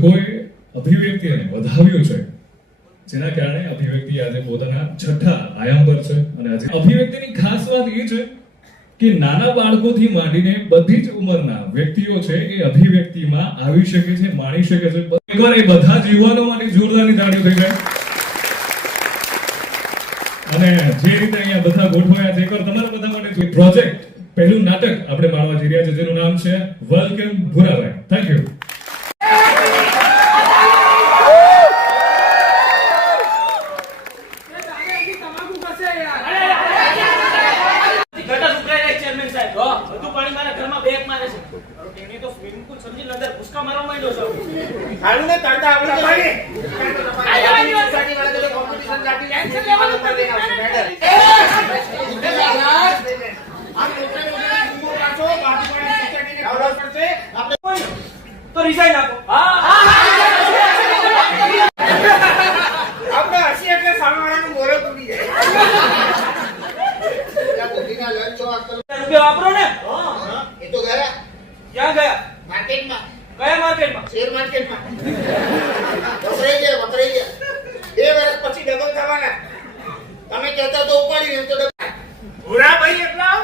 લોકોએ અભિવ્યક્તિને વધાવ્યું છે, જેના કારણે અભિવ્યક્તિ આજે પોતાના છઠ્ઠા આયામ પર છે. અને આજે અભિવ્યક્તિની ખાસ વાત એ છે કે નાના બાળકોથી માંડીને બધી જ ઉંમરના વ્યક્તિઓ છે એ અભિવ્યક્તિમાં આવી શકે છે, માણી શકે છે. એકવાર એ બધા જ યુવાનો માટે જોરદારની તાળીઓ થઈ જાય. અને જે રીતે અહીંયા બધા ગોઠવાયા છે, એકવાર તમારા બધા માટે પ્રોજેક્ટ પહેલું નાટક આપણે માણવા જઈ રહ્યા છે, જેનું નામ છે વેલકમ ભુરાભાઈ. Thank you. તો રિઝાઇન આપો. આપણે હસી એટલે સામેવાળાનું મોરો તૂટી જાય. રૂપિયા વાપરો ને. એ તો ગયા. ક્યાં ગયા? માર્કેટમાં. કયા માર્કેટમાં? શેર માર્કેટમાં. વપરાઈ ગયા. 2 વર્ષ પછી ડબલ થવાના. તમે કહેતા તો ઉપાડી ને તો ડબલ. ભુરાભાઈ એટલા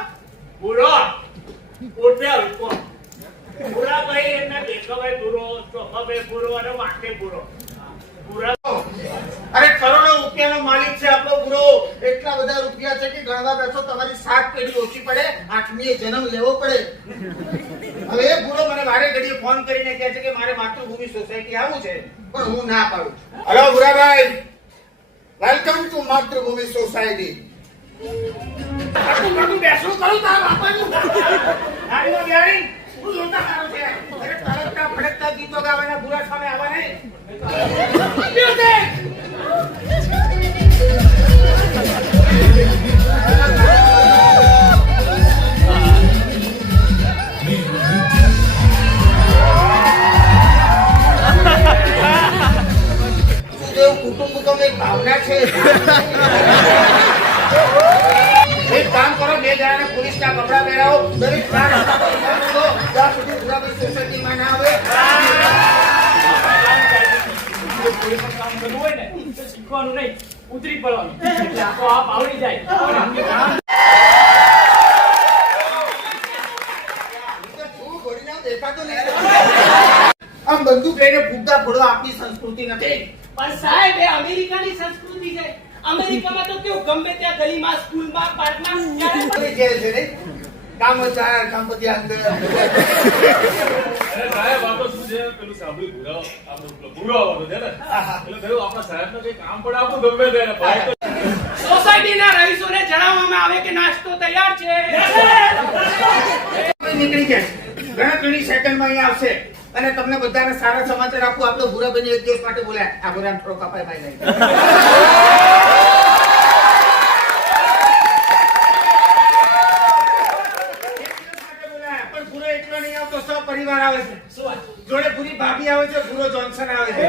ભુરો ઉઠ્યા ઉઠો. ભુરાભાઈ એમના દેખાભાઈ ભુરો, ચોખાભાઈ ભુરો અને વાંકે ભુરો. અરે કરોડો રૂપિયાનો માલિક છે આપણો ગુરુ. એટલા બધા રૂપિયા છે કે ગણવા બેઠો તમારી 7 પેઢી ઓછી પડે, 8મીએ જન્મ લેવો પડે. હવે એ ગુરુ મને વારે ઘડીએ ફોન કરીને કહે છે કે મારે માતૃભૂમિ સોસાયટી આવવું છે, પણ હું ના પાડું. Hello Bhurabhai, welcome to Matrubhumi society. આટલું બેસું કરું તાર બાપાનું. નારીનો બેરી હું જોતા સારું છે. અરે તરતના ફડકતા ગીતો ગાવાના ભુરા સામે આવવા નહીં. કુટુંબ તો એક ભાવના છે. એક કામ કરો, 2 જણાને પોલીસના કપડા પહેરાવો, દરેક ત્યાં સુધી ભુરાભાઈ સોસાયટીમાં ના આવે. પોલીસનું કામ કરવું હોય ને તો શીખવાનું નહીં, ઉતરી પડવાનું. એટલે આપો આપ આવડી જાય. દેખાતો નહીં. આમ બંદૂક લઈને ફૂગા ફોડવા આપણી સંસ્કૃતિ નથી. પણ સાહેબ એ અમેરિકાની સંસ્કૃતિ છે. અમેરિકામાં તો કેવું ગમે ત્યાં ગલીમાં, સ્કૂલમાં, પાર્કમાં અરે જે છે ને, કામ ચાર કામ બધી અંદર. અરે સાહેબ આ તો શું છે, પેલું સાંભળ્યું ભૂરો આવવાનો છે ને, એટલે કહ્યું આપણા સાહેબને કઈ કામ પડે આપું ગમે ત્યારે ભાઈ તો સોસાયટીના રહીશોને જણાવવામાં આવે કે નાસ્તો તૈયાર છે. નીકળી જાય. ઘણી સેકન્ડમાં અહીંયા આવશે અને તમને બધાને સારા સમાચાર આપું. આપણો ભુરાભાઈને 1 દિવસ માટે બોલાય. આ ભુરાને થોડો કપાય ભાઈ નહીં. પણ ભુરો એટલો નહીં આવતો, પરિવાર આવે છે. જોડે પૂરી ભાભી આવે છે, ભુરો જોન્સન આવે છે.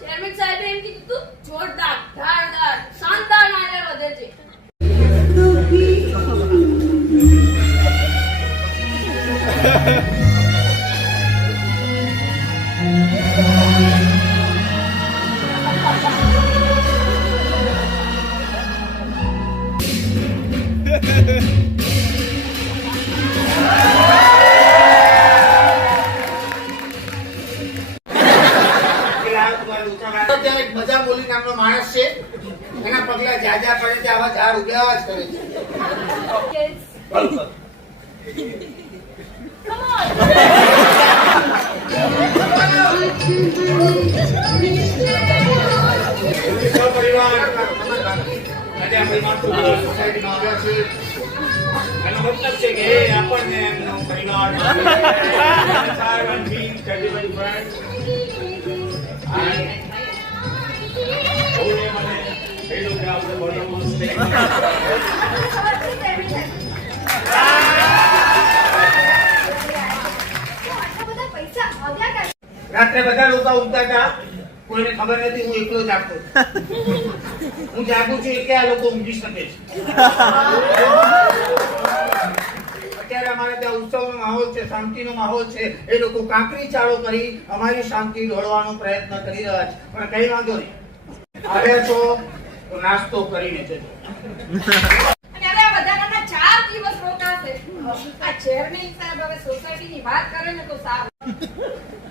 ચેરમેન સાહેબે એમ કીધું જોરદાર ધારદાર અત્યારે એક મજા બોલી નામનો માણસ છે, એના પગલા જ્યાં જ્યાં પડે ત્યાં આવા ઝાડ ઉગ્યા જ કરે છે. Yes. Come on. પરિવાર આજે આપણી માતૃ સોસાયટીમાં આવ્યા છે. એનો મતલબ છે કે આપણને એમનો પરિવાર આટલા બધા પૈસા આવ્યા ક્યાંથી? રાત્રે બધા લોકો ઊંઘતા હતા, કોઈને ખબર નથી, હું એકલો જાગતો હતો. હું જાગું છું એટલે આ લોકો ઊંઘી શકે છે. અત્યારે અમારે ત્યાં ઉત્સવનો માહોલ છે, શાંતિનો માહોલ છે. એ લોકો કાંકરી ચાળો કરી અમારી શાંતિ દોડવાનો પ્રયત્ન કરી રહ્યા છે, પણ કઈ વાંધો નહીં. આવ્યા છો તો નાસ્તો કરીને જજો. અને હવે આ બધાના 4 દિવસ રોકાશે. આ ચેરમેન સાહેબ હવે સોસાયટીની વાત કરે ને તો સારું.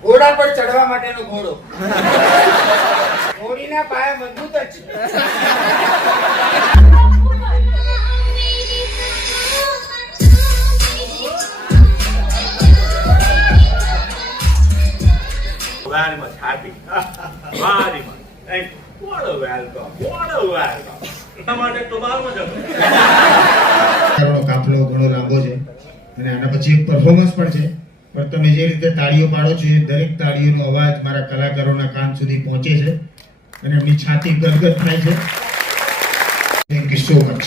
ઘોડા પર ચડવા માટેનો ઘોડો. ઘોડીના પાયા મજબૂત જ છે. Very much happy. Very much. Thank you. What a welcome. What a welcome. એટલા માટે તો બહારમાં જતો. કાફલો ઘણો લાંબો છે અને આના પછી એક પરફોર્મન્સ પણ છે, પણ તમે જે રીતે તાળીઓ પાડો છો એ દરેક તાળીઓનો અવાજ મારા કલાકારોના કાન સુધી પહોંચે છે અને એમની છાતી ગદગદ થાય છે. Thank you so much.